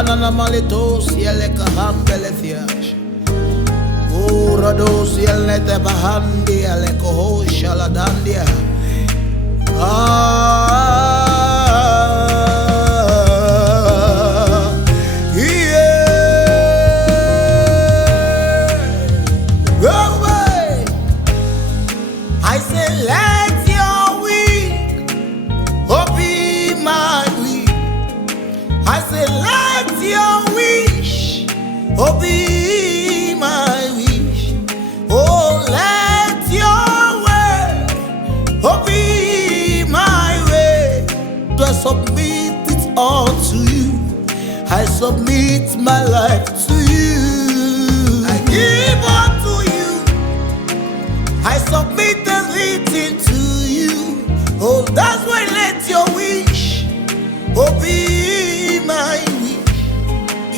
Anana malitos yeleka hambelefiash. Urados yelete bahandi aleko shaladandia. I say let your will be my will. I say let your wish be my wish. Oh, let your way be my way. I submit it all to you. I submit my life to you. I give all to you. I submit everything to you. Oh, that's why let your wish be my wish.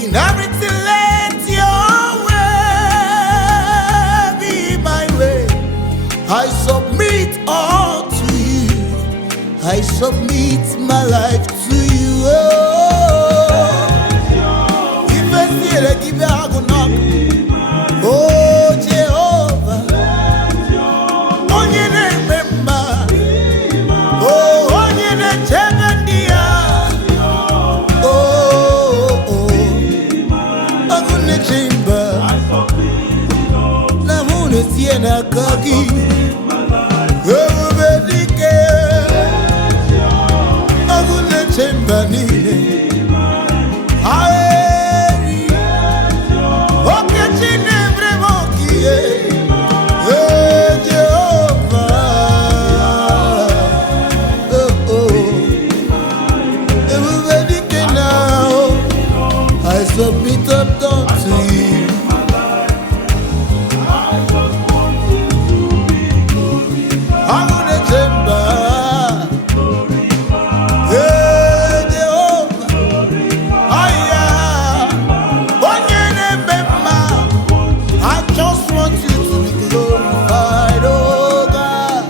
In everything let your way be my way. I submit all to you. I submit my life to you. If I see it, give I go knock. Oh Jehovah, on your name, remember. Oh, on your name, Jehovah. Oh, I'm gonna chamber. Namuna siena kagi. Submit up down to you. I'm gonna chamber. Hey, Jehovah. When your name I just want you to be glorified, oh God.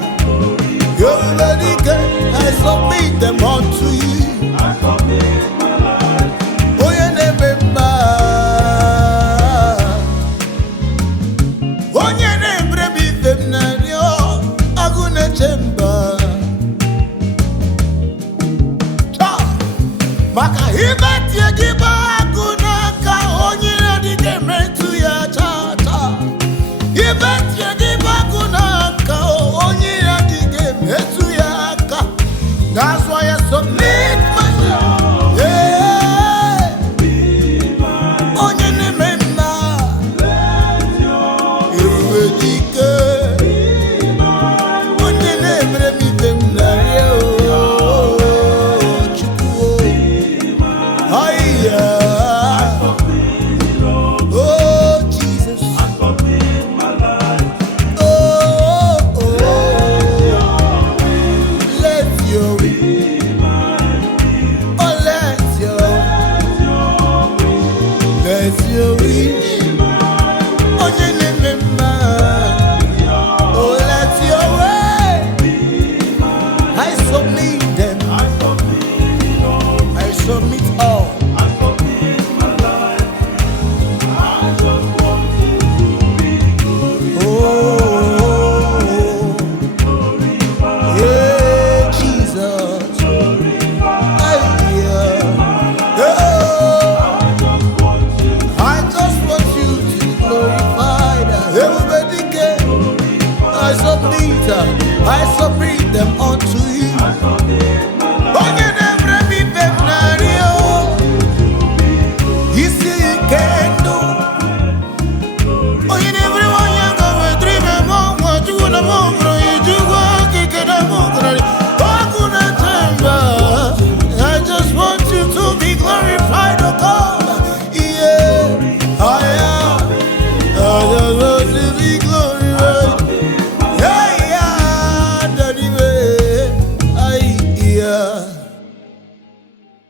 You're ready, God. I submit them unto you. Maka hibat ya giba kuna ka onyina dike metu ya chata. Hibat ya giba kuna ka onyina dike metu ya ka. That's why I submit myself. Yeah. Onyene memba. Iwe dike. Onyene mremi femna yo. Oh Jesus, let your will, oh let your wish, oh oh let your way, I submit them, I submit all. I submit them unto you.